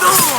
So close.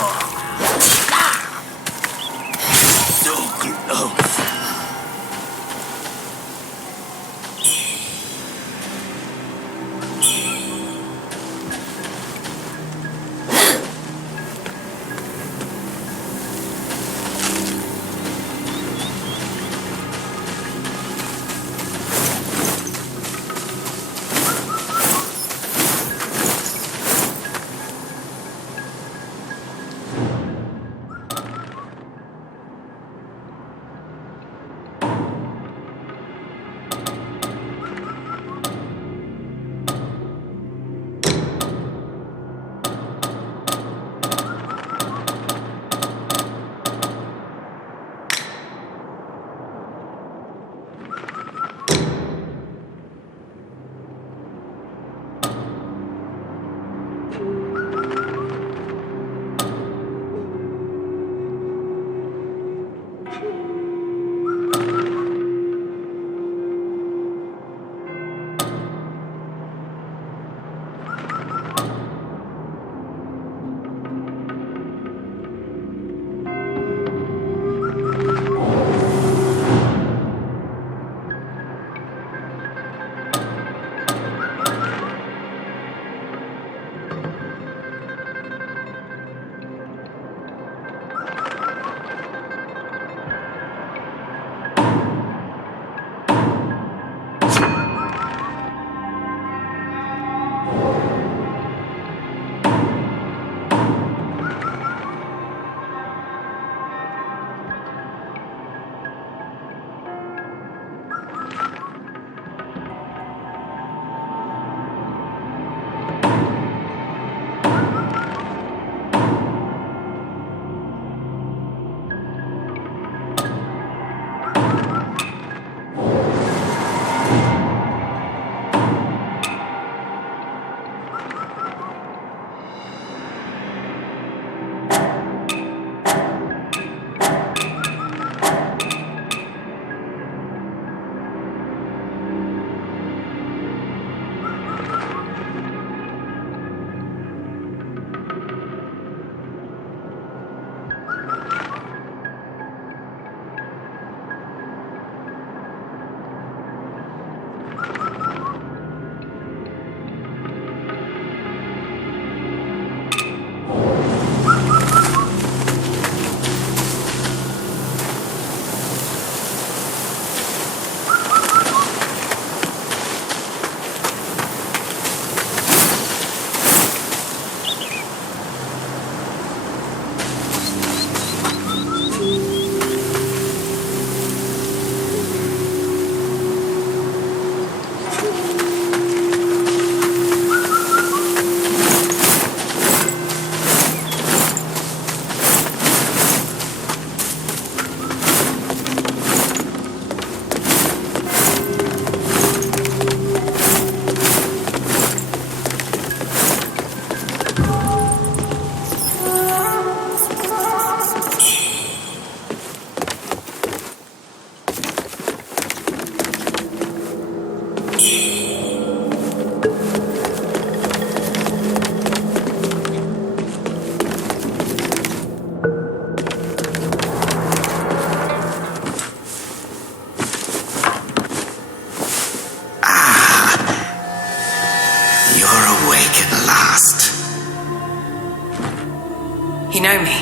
You know me?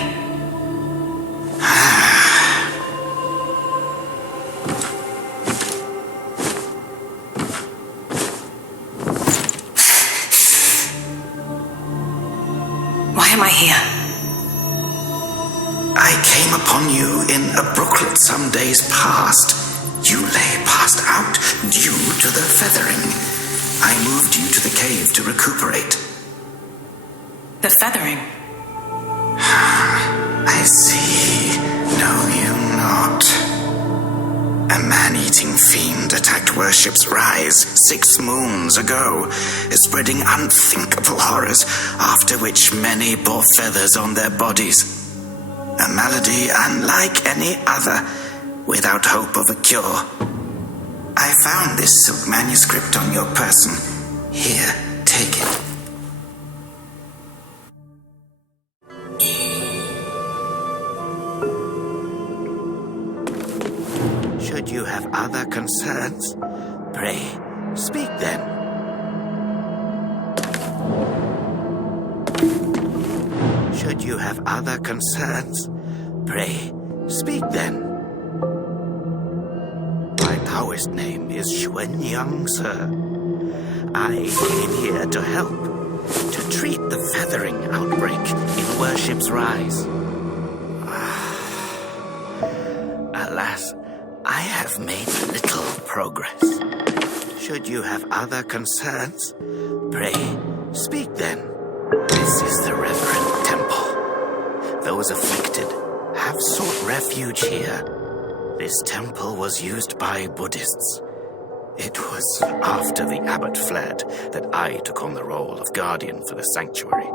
Why am I here? I came upon you in a brooklet some days past. You lay passed out due to the feathering. I moved you to the cave to recuperate. The feathering? I see. Know you not. A man-eating fiend attacked Worship's Rise 6 moons ago, spreading unthinkable horrors, after which many bore feathers on their bodies. A malady unlike any other, without hope of a cure. I found this silk manuscript on your person. Here, take it. you have other concerns? Pray, speak then. Should you have other concerns? Pray, speak then. My Taoist name is Xuanyang, sir. I came here to help, to treat the feathering outbreak in Worship's Rise. Alas, I have made little progress. Should you have other concerns? Pray, speak then. This is the Reverend Temple. Those afflicted have sought refuge here. This temple was used by Buddhists. It was after the abbot fled that I took on the role of guardian for the sanctuary.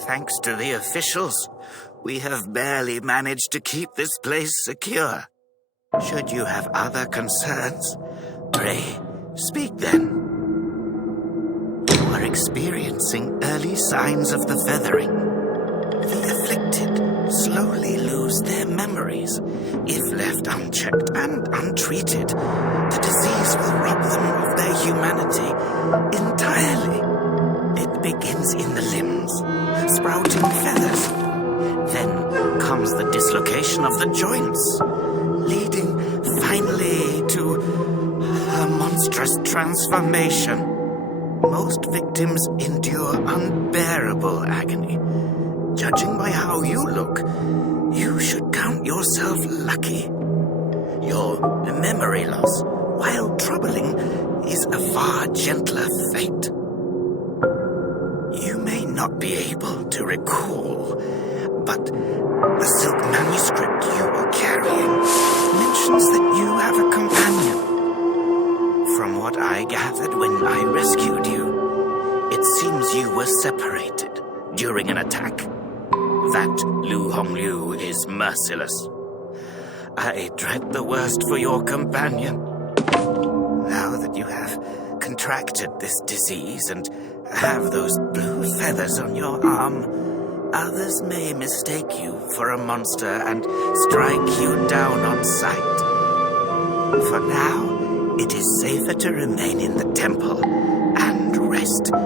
Thanks to the officials, we have barely managed to keep this place secure. Should you have other concerns, pray, speak then. You are experiencing early signs of the feathering. The afflicted slowly lose their memories. If left unchecked and untreated, the disease will rob them of their humanity entirely. It begins in the limbs, sprouting feathers. Then comes the dislocation of the joints, leading finally to a monstrous transformation. Most victims endure unbearable agony. Judging by how you look, you should count yourself lucky. Your memory loss, while troubling, is a far gentler fate. You may not be able to recall, but the silk manuscript you are carrying mentions that you have a companion. From what I gathered when I rescued you, it seems you were separated during an attack. That Lu Honglu is merciless. I dread the worst for your companion. Now that you have contracted this disease and have those blue feathers on your arm, others may mistake you for a monster and strike you down on sight. For now, it is safer to remain in the temple and rest, at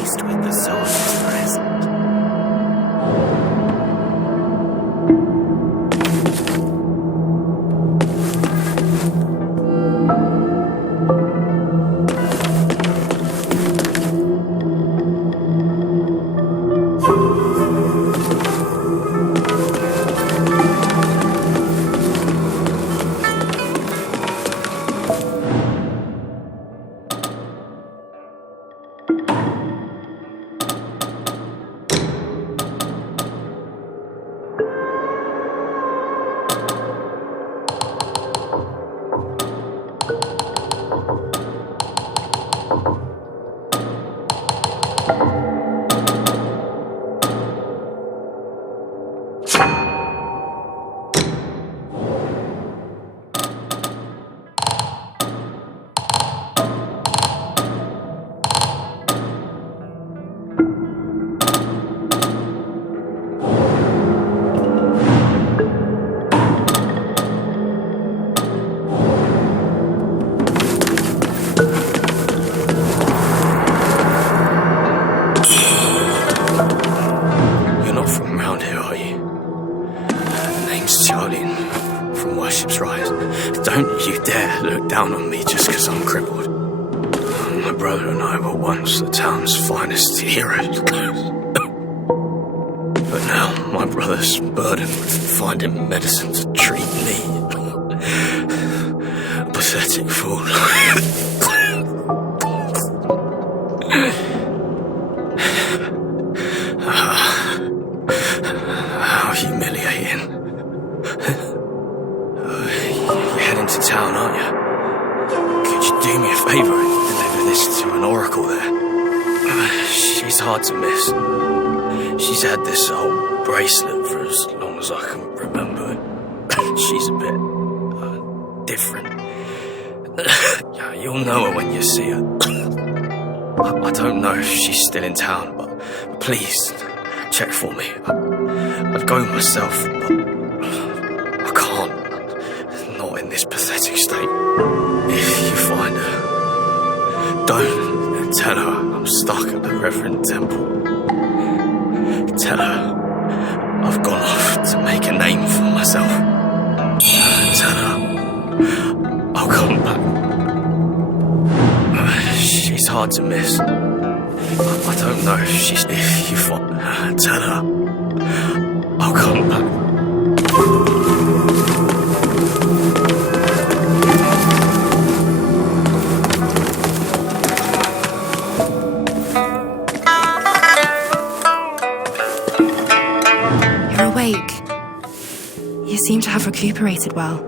least with the souls present. Don't you dare look down on me just because I'm crippled. My brother and I were once the town's finest heroes. But now my brother's burdened with finding medicine to treat me. A pathetic fool. How humiliating. You're heading to town, aren't you? Could you do me a favour and deliver this to an oracle there? She's hard to miss. She's had this old bracelet for as long as I can remember. She's a bit different. You'll know her when you see her. I don't know if she's still in town, but please check for me. I'd go myself, but I can't. Not in this pathetic traumatic state. If you find her, don't tell her I'm stuck at the Reverend Temple. Tell her I've gone off to make a name for myself. Tell her I'll come back. She's hard to miss. I don't know if she's... If you find her, tell her I'll come back. You seem to have recuperated well.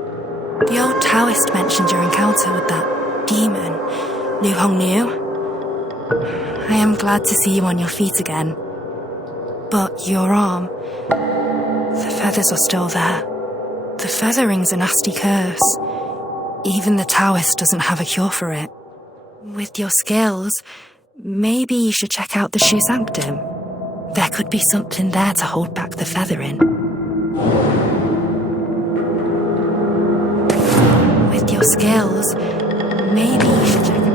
The old Taoist mentioned your encounter with that demon, Lu Hongniu. I am glad to see you on your feet again. But your arm, the feathers are still there. The feathering's a nasty curse. Even the Taoist doesn't have a cure for it. With your skills, maybe you should check out the Shu Sanctum. There could be something there to hold back the feathering. With your skills, maybe you should check out...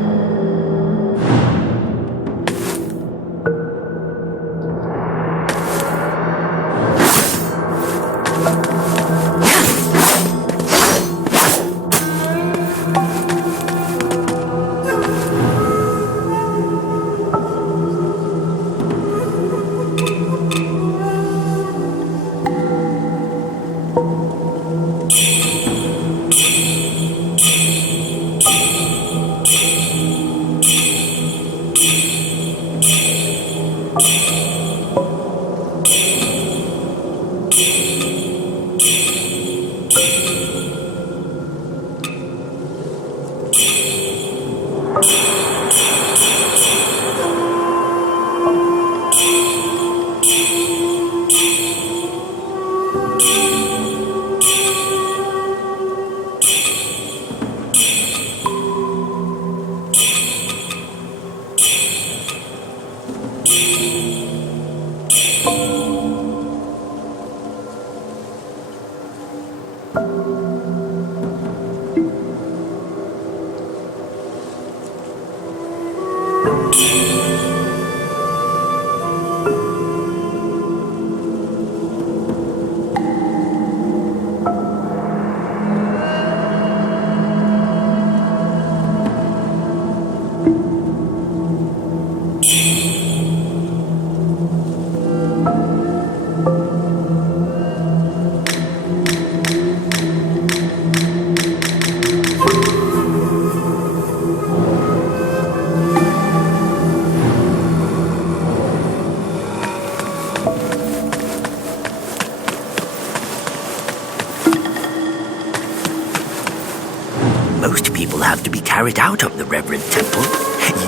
Carried out of the Reverend Temple.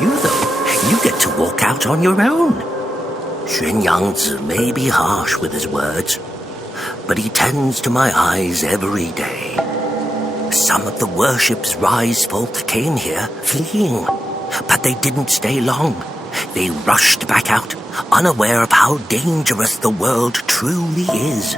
You, though, you get to walk out on your own. Xuan Yangzi may be harsh with his words, but he tends to my eyes every day. Some of the worship's rise folk came here fleeing, but they didn't stay long. They rushed back out, unaware of how dangerous the world truly is.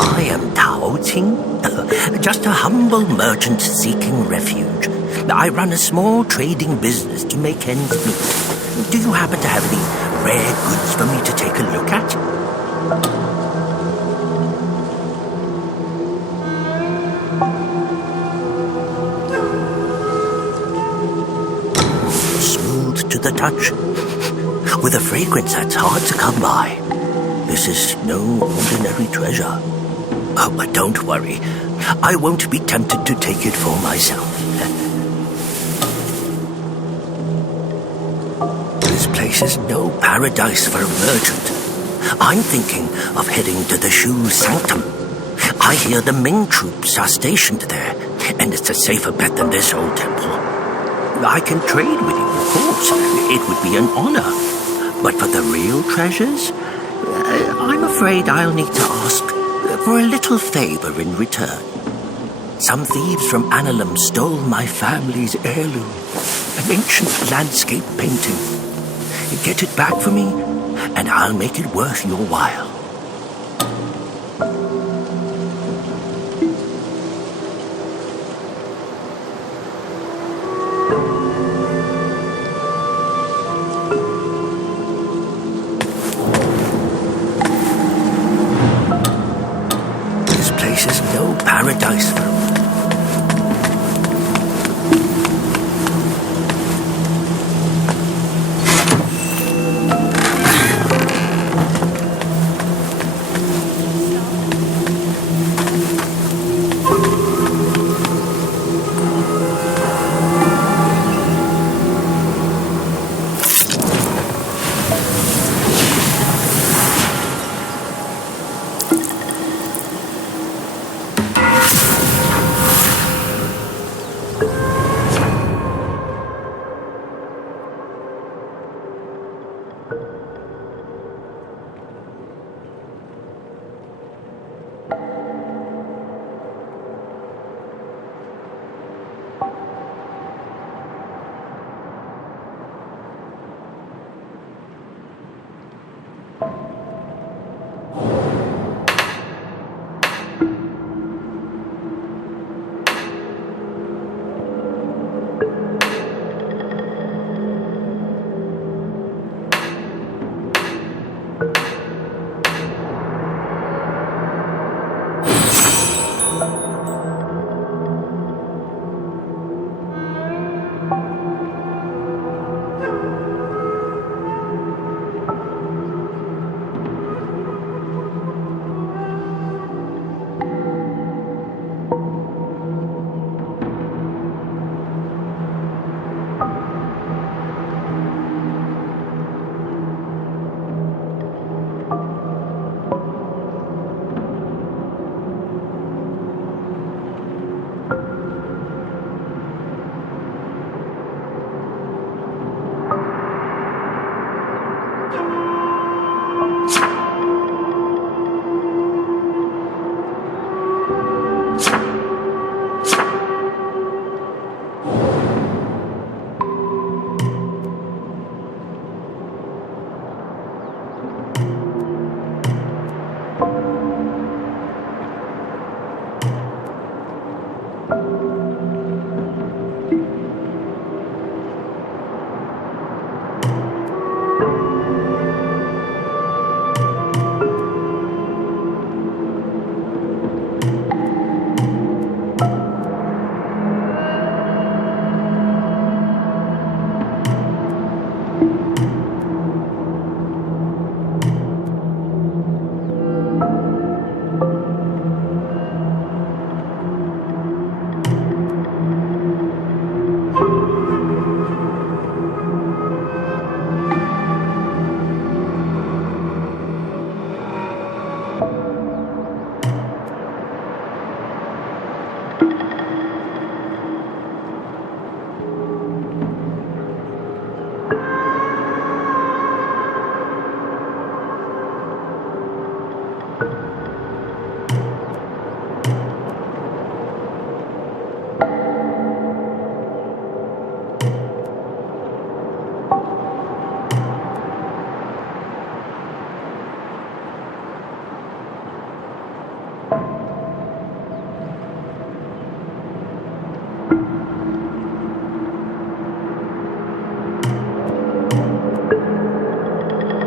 I am Tao Qing, just a humble merchant seeking refuge. I run a small trading business to make ends meet. Do you happen to have any rare goods for me to take a look at? Smooth to the touch, with a fragrance that's hard to come by. This is no ordinary treasure. Oh, but don't worry. I won't be tempted to take it for myself. This place is no paradise for a merchant. I'm thinking of heading to the Shu Sanctum. I hear the Ming troops are stationed there, and it's a safer bet than this old temple. I can trade with you, of course. It would be an honor. But for the real treasures, I'm afraid I'll need to ask for a little favor in return. Some thieves from Annalum stole my family's heirloom, an ancient landscape painting. Get it back for me, and I'll make it worth your while. paradise for a